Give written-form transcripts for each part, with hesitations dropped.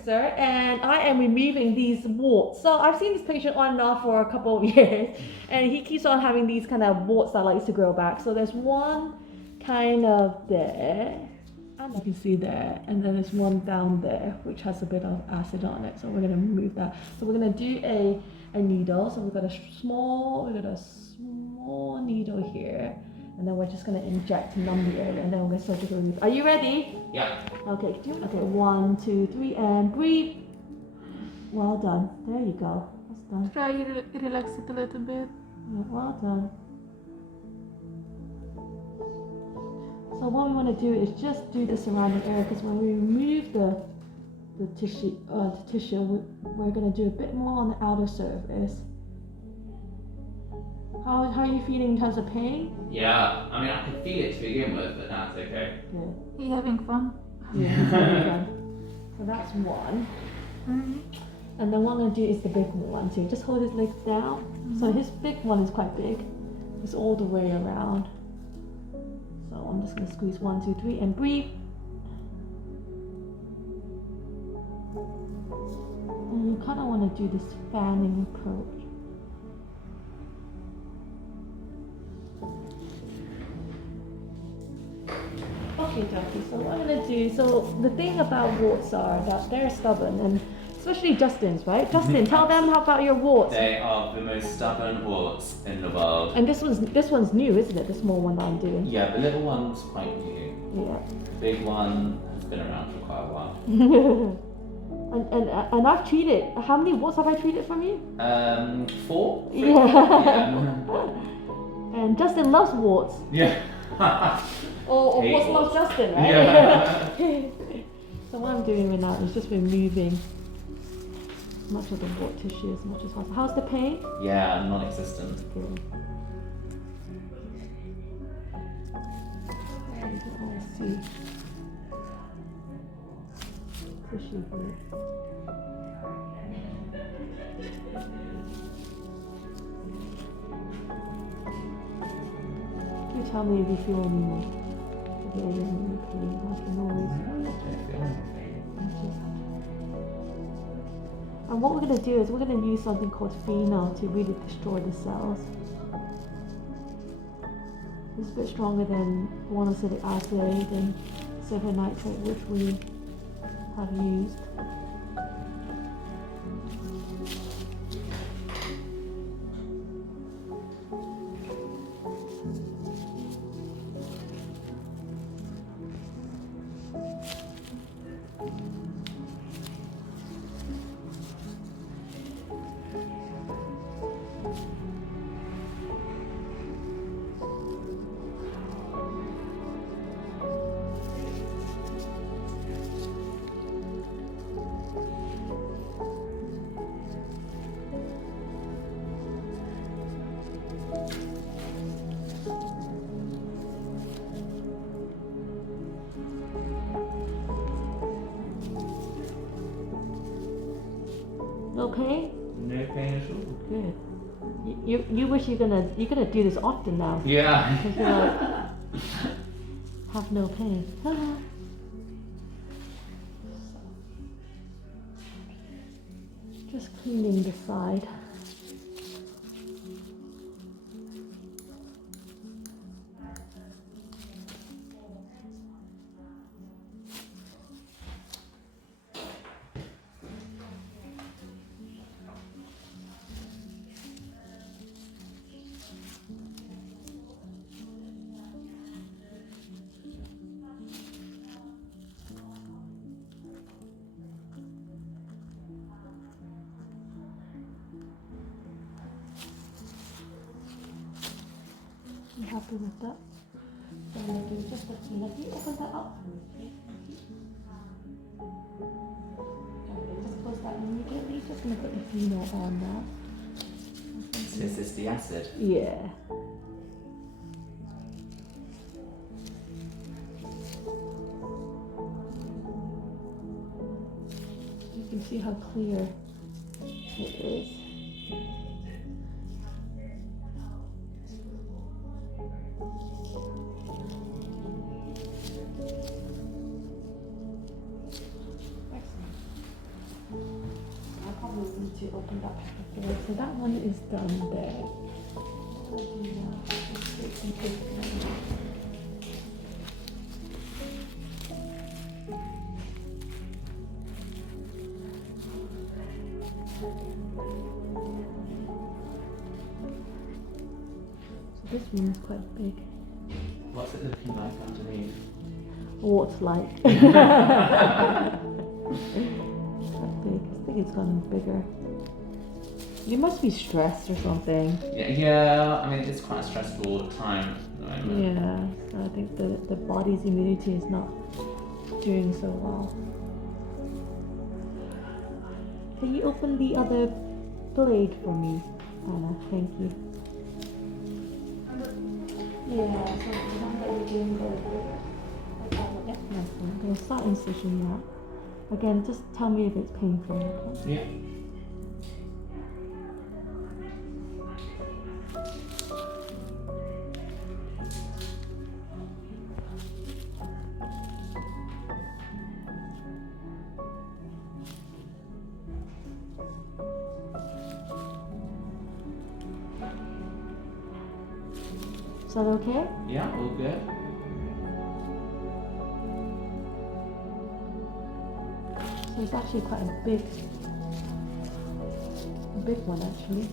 fixer, and I am removing these warts. So I've seen this patient on and off for a couple of years, and he keeps on having these kind of warts that likes to grow back. So there's one kind of there, and you can see there, and then there's one down there which has a bit of acid on it. So we're gonna remove that. So we're gonna do a needle. So we've got a small needle here. And then we're just going to inject numb the area, and then we're going to surgically remove. Are you ready? Yeah. Okay. Okay. 1, 2, 3, and breathe. Well done. There you go. That's done. Try relax it a little bit. Yeah, well done. So what we want to do is just do the surrounding area, because when we remove the tissue, we're going to do a bit more on the outer surface. How are you feeling in terms of pain? Yeah, I mean, I could feel it to begin with, but that's okay. Good. Are you having fun? Yeah, he's having fun. So that's one. And then what I'm going to do is the big one too. Just hold his legs down. So his big one is quite big. It's all the way around. So I'm just going to squeeze 1, 2, 3 and breathe. And you kind of want to do this fanning approach. Okay, Jackie, so what I'm going to do, so the thing about warts are that they're stubborn, and especially Justin's, right? Justin, tell them about your warts. They are the most stubborn warts in the world. And this one's new, isn't it? The small one that I'm doing. Yeah, the little one's quite new. Yeah. The big one has been around for quite a while. and I've treated, how many warts have I treated from you? 4? Yeah. And Justin loves warts. Yeah. Or warts loves Justin, right? Yeah. So what I'm doing right now is just removing as much of the wart tissue as much as possible. How's the pain? Yeah, non-existent. Good. And you can always see tissue here. You tell me if you feel any pain. I can always. And what we're going to do is we're going to use something called phenol to really destroy the cells. It's a bit stronger than monocytic acid and silver nitrate, which we have used. No pain? No pain at all. Good. You wish you're gonna do this often now. Yeah. Because you're like have no pain. Just cleaning the side. You happy with that? So I'm going to do just a few. Can you open that up for me, please? Okay, just close that immediately. Just going to put the phenol on that. Is this the acid? Yeah. You can see how clear it is. so that one is done there. So this one is quite big. What's it looking like underneath? Wart-like. Quite big. I think it's gotten bigger. You must be stressed or something. Yeah, I mean, it's quite a stressful time at the moment. Yeah, so I think the body's immunity is not doing so well. Can you open the other blade for me, Anna? Thank you. Yeah, so the one that you're doing we'll start incision now. Again, just tell me if it's painful, okay? Yeah. Is that okay? Yeah, all good. So it's actually quite a big one actually.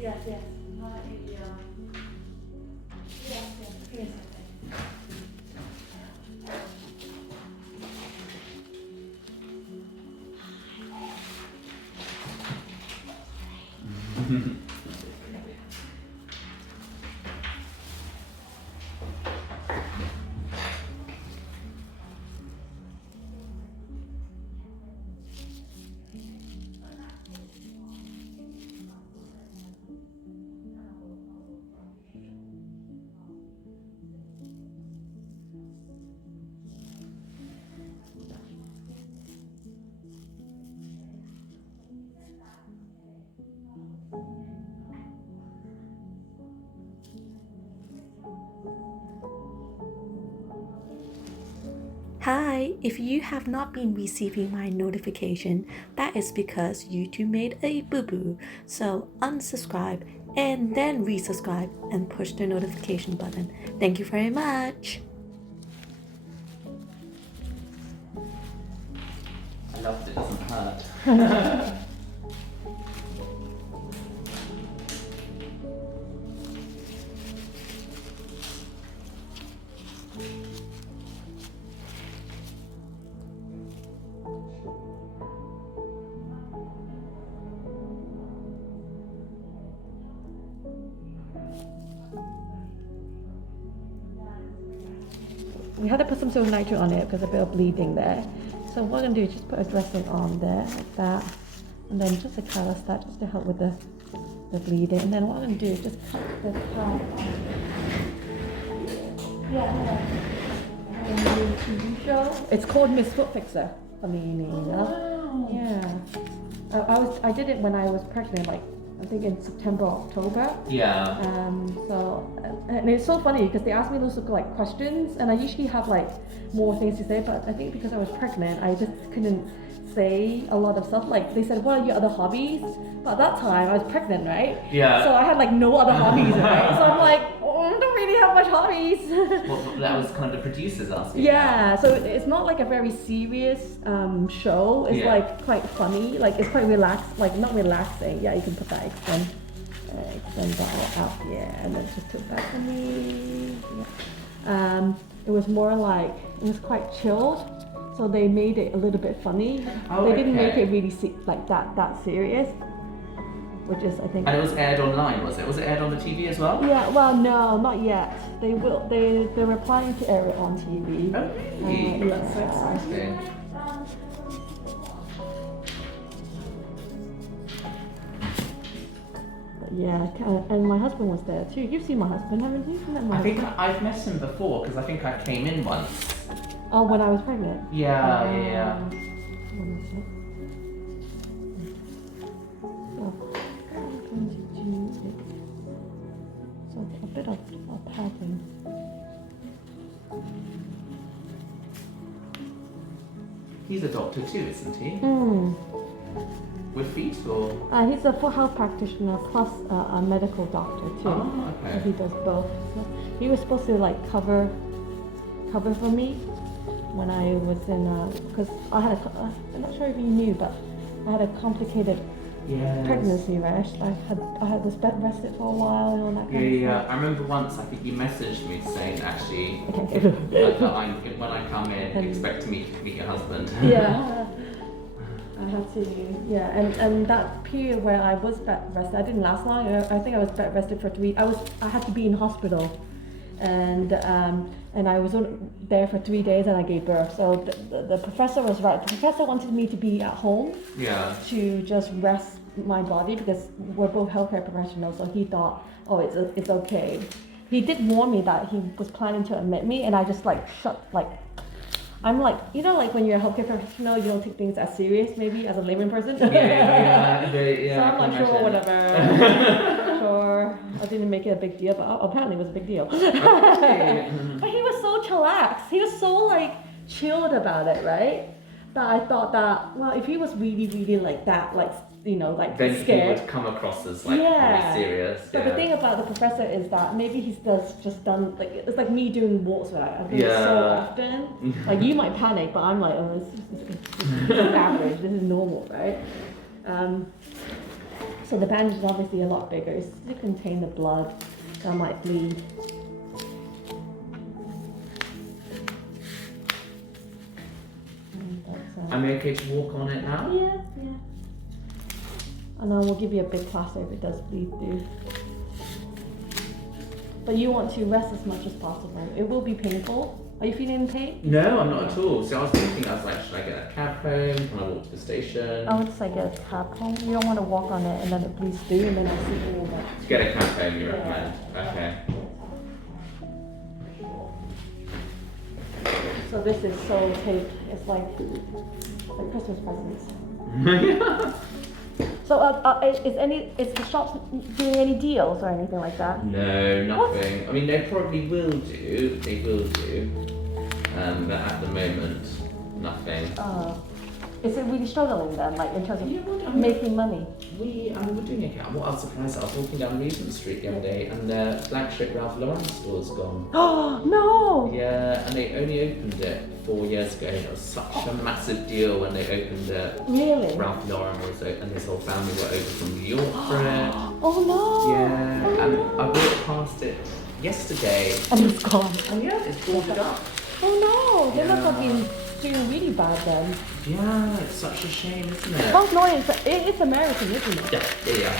Yes. Yes. Hi, if you have not been receiving my notification, that is because YouTube made a boo-boo. So unsubscribe and then resubscribe and push the notification button. Thank you very much. I love that it doesn't hurt. We had to put some silver nitrate on it because a bit of bleeding there. So what I'm going to do is just put a dressing on there like that, and then just a callus that just to help with the bleeding. And then what I'm going to do is just cut the part off. It's called Miss Foot Fixer. Funny name, you know? Yeah. I did it when I was pregnant, like I think in September, October. Yeah. And it's so funny because they ask me those like questions, and I usually have like more things to say, but I think because I was pregnant, I just couldn't say a lot of stuff. Like they said, what are your other hobbies? But at that time, I was pregnant, right? Yeah. So I had like no other hobbies, right? So I'm like, oh, I don't really have much hobbies. Well, that was kind of the producers asking. Yeah, so it's not like a very serious show. It's Yeah. like quite funny. Like it's quite relaxed. Like not relaxing. Yeah, you can put that extend that out. Yeah, and then just took that for me. Yeah. It was more like it was quite chilled. So they made it a little bit funny. Oh, they didn't make okay. it really like that serious. Which is, I think. And it was aired online, was it? Was it aired on the TV as well? Yeah, well, no, not yet. They will. They're planning to air it on TV. Oh, really? Yes. That's so exciting. But yeah, and my husband was there too. You've seen my husband, haven't you? You met my I think husband? I've met him before because I think I came in once. Oh, when I was pregnant. Yeah. When was it? So a bit of padding. He's a doctor too, isn't he? Mm. With feet or? He's a full health practitioner plus a medical doctor too. Oh, So okay. he does both. So he was supposed to like cover for me when I was in because I had I'm not sure if you knew, but I had a complicated Yes. pregnancy rash. I had this bed rested for a while and all that kind of Yeah. stuff. I remember once I think you messaged me saying actually Okay. that when I come in, And- expect to meet your husband. Yeah. I had to, yeah, and that period where I was bed rested, I didn't last long. I think I was bed rested for I had to be in hospital, and I was there for 3 days and I gave birth. So the professor was right. The professor wanted me to be at home Yeah. to just rest my body because we're both healthcare professionals. So he thought, oh, it's okay. He did warn me that he was planning to admit me, and I just I'm like, you know, like when you're a healthcare professional, you don't take things as serious, maybe, as a layman person. Yeah. So I'm I like, can sure, imagine. whatever. Sure. I didn't make it a big deal, but apparently it was a big deal. Okay. But he was so chillaxed. He was so like chilled about it, right? That I thought that, well, if he was really, really like that, like, you know, like Then he scared. would come across as like Yeah. really serious. But the thing about the professor is that maybe he's just done like it's like me doing warts with it. I do it so Yeah. often. Like you might panic, but I'm like, oh, this is average. This is normal, right? So the bandage is obviously a lot bigger. It's to contain the blood, so I might bleed. Am I okay to walk on it now? Yeah. And then we'll give you a big plaster if it does bleed through. But you want to rest as much as possible. It will be painful. Are you feeling pain? No, I'm not at all. So I was thinking, I was like, should I get a cab home? Can I walk to the station? I would just like get a cab home. You don't want to walk on it and then it bleeds through and then I see all that. To get a cab home, you recommend? Okay. So this is so tape. It's like Christmas presents. So is the shops doing any deals or anything like that? No, nothing. I mean, they probably will do. They will do. But at the moment, nothing. Is it really struggling then, like in terms of You know what, I mean, making money? we're doing okay. What I was surprised at, I was walking down Regent Street the other day and the flagship Ralph Lauren store's gone. Oh no! Yeah, and they only opened it 4 years ago. It was such a massive deal when they opened it. Really? Ralph Lauren was and his whole family were over from New York for it. Oh no! Yeah, Oh, and no. I walked past it yesterday. And it's gone. And yeah, it's boarded up. Oh no! They must have Yeah. been doing really bad then. Yeah, it's such a shame, isn't it? Ralph Lauren, it's American, isn't it? Yeah.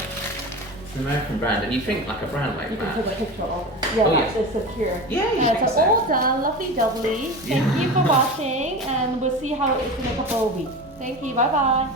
It's an American brand, and you think like a brand like You can that. take a picture of it. Yeah, Oh, that's yeah. it's secure. Yeah, you think so so. all done, lovely doubly. Thank you for watching, and we'll see how it is in a couple of weeks. Thank you, bye bye.